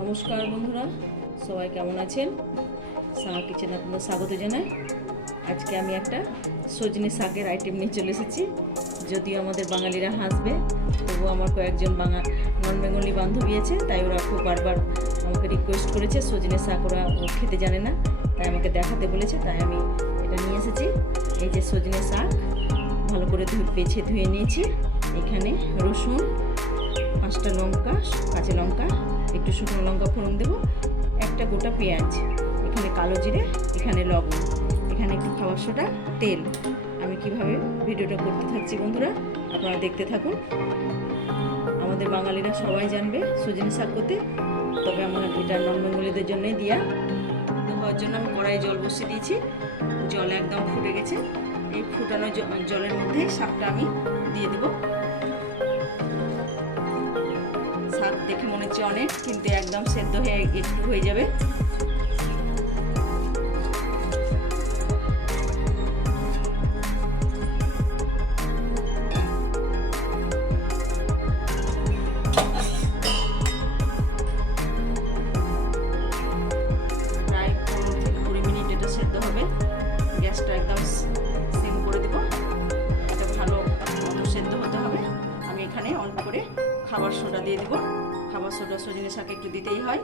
নমস্কার বন্ধুরা, সবাই কেমন আছেন? সাহা কিচেনে আপনাদের স্বাগত জানাই। আজকে আমি একটা সজনে শাকের আইটেম নিয়ে চলে এসেছি। যদিও আমাদের বাঙালিরা হাসবে, তবুও আমার কয়েকজন নন বেঙ্গলি বান্ধবী আছে, তাই ওরা খুব বারবার আমাকে রিকোয়েস্ট করেছে। সজনে শাক ওরা খেতে জানে না, তাই আমাকে দেখাতে বলেছে, তাই আমি এটা নিয়ে এসেছি। এই যে সজনে শাক ভালো করে বেছে ধুয়ে নিয়েছি। এখানে রসুন, 5টা লঙ্কা, কাঁচা লঙ্কা, একটু শুকনো লঙ্কা ফোড়ন দেবো, একটা গোটা পেঁয়াজ, এখানে কালো জিরে, এখানে লবণ, এখানে একটু খাবার সোডা, তেল। আমি কিভাবে ভিডিওটা করতে থাকছি বন্ধুরা, আপনারা দেখতে থাকুন। আমাদের বাঙালিরা সবাই জানবে সজনে শাক করতে, তবে আমার এটা নন বেঙ্গলিদের জন্যই দিয়া হওয়ার জন্য আমি কড়াইয়ে জল বসিয়ে দিয়েছি। জল একদম ফুটে গেছে। এই ফুটানো জলের মধ্যে শাকটা আমি দিয়ে দেবো। শাক দেখে মনে হচ্ছে অনেক, কিন্তু একদম সেদ্ধ হয়ে একটু হয়ে যাবে। প্রায় 15 থেকে 20 মিনিট এটা সেদ্ধ হবে। গ্যাসটা একদম সিম করে দেবো। এটা ভালো মতো সেদ্ধ হতে হবে। আমি এখানে অল্প করে খাবার সোডা দিয়ে দেবো। খাবার সোডা সজনে শাকে একটু দিতেই হয়।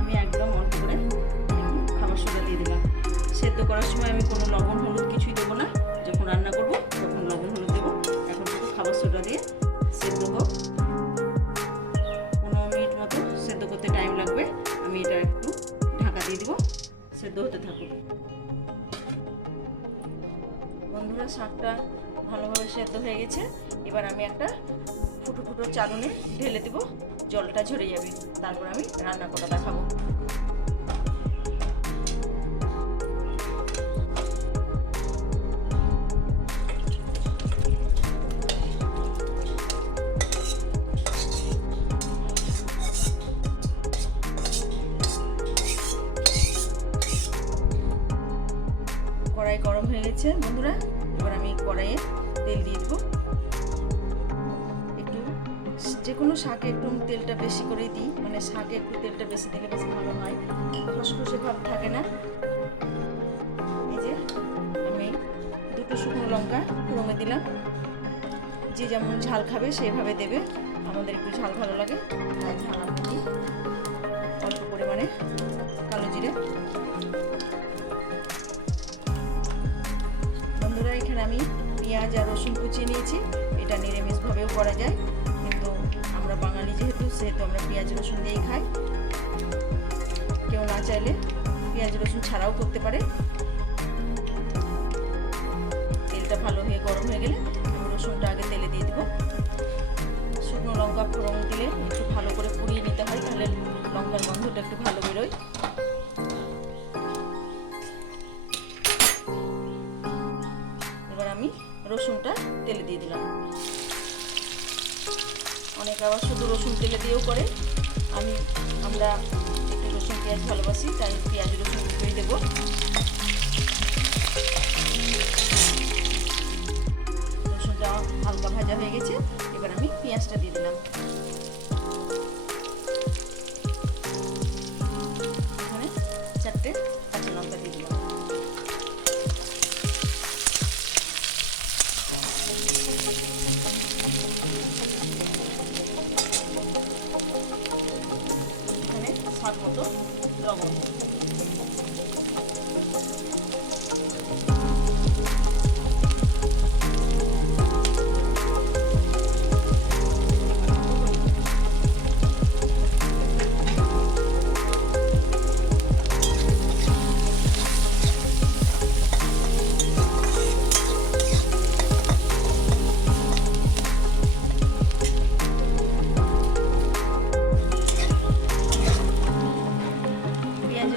আমি একদম অল্প করে খাবার সোডা দিয়ে দিলাম। সেদ্ধ করার সময় আমি কোনো লবণ হলুদ কিছুই দেবো না। যখন রান্না করবো তখন লবণ হলুদ দেবো। এখন শুধু খাবার সোডা দিয়ে সেদ্ধ হোক। 15 মিনিট মতো সেদ্ধ করতে টাইম লাগবে। আমি এটা একটু ঢাকা দিয়ে দিব, সেদ্ধ হতে থাকুক। বন্ধুরা, শাকটা ভালোভাবে সেদ্ধ হয়ে গেছে। এবার আমি একটা ফুটো ফুটো চালুনে ঢেলে দেবো, জলটা ঝরে যাবে। তারপর আমি রান্না করা দেখাবো। কড়াই গরম হয়ে গেছে বন্ধুরা। এবার আমি কড়াইয়ে তেল দিয়ে দেবো। একটু যে কোনো শাকে একটু তেলটা বেশি করে দিই, মানে শাকে একটু তেলটা বেশি দিলে বেশি ভালো হয়, খসখসে ভাব থাকে না। এই যে আমি 2টো শুকনো লঙ্কা ফোড়নে দিলাম। যে যেমন ঝাল খাবে সেভাবে দেবে। আমাদের একটু ঝাল ভালো লাগে, তাই ঝাল আমি দিই। অল্প পরিমাণে কালো জিরে। বন্ধুরা, এখানে আমি পেঁয়াজ আর রসুন কুচিয়ে নিয়েছি। এটা নিরামিষভাবেও করা যায়, কিন্তু আমরা বাঙালি সেহেতু আমরা পেঁয়াজ রসুন দিয়েই খাই। কেউ না চাইলে পেঁয়াজ রসুন ছাড়াও করতে পারে। তেলটা ভালো হয়ে গরম হয়ে গেলে আমি রসুনটা আগে তেলে দিয়ে দেবো। শুকনো লঙ্কা ফোড়ন দিলে একটু ভালো করে পুড়িয়ে নিতে হয়, তাহলে লঙ্কার গন্ধটা একটু ভালো বেরোয়। আমি রসুনটা তেলে দিয়ে দিলাম। অনেকে আবার শুধু রসুন তেলে দিয়েও করে। আমরা একটু রসুন পেঁয়াজ ভালোবাসি, তাই পেঁয়াজ রসুন দুটোই দেবো। রসুনটা হালকা ভাজা হয়ে গেছে। এবার আমি পেঁয়াজটা দিয়ে দিলাম। এখানে 4টে কাঁচা লঙ্কা দিয়ে দিলাম। এখানে স্বাদ মতো লবণ।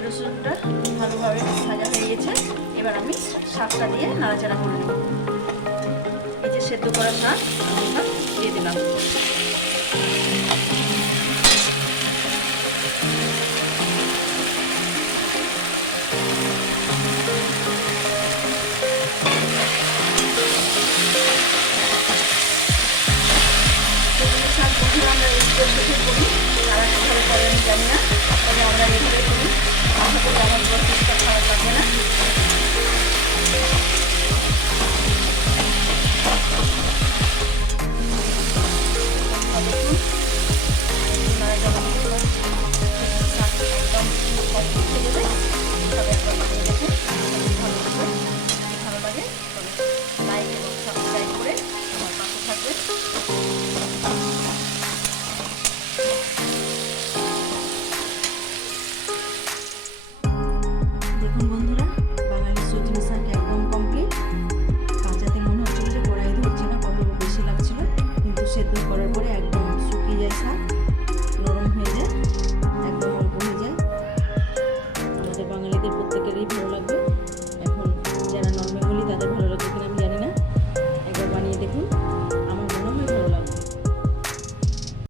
রসুনটা ভালোভাবে ভাজা হয়ে গেছে। এবার আমি শাকটা দিয়ে নাড়াচাড়া করে নেব। এই যে সেদ্ধ করা শাক দিয়ে দিলাম।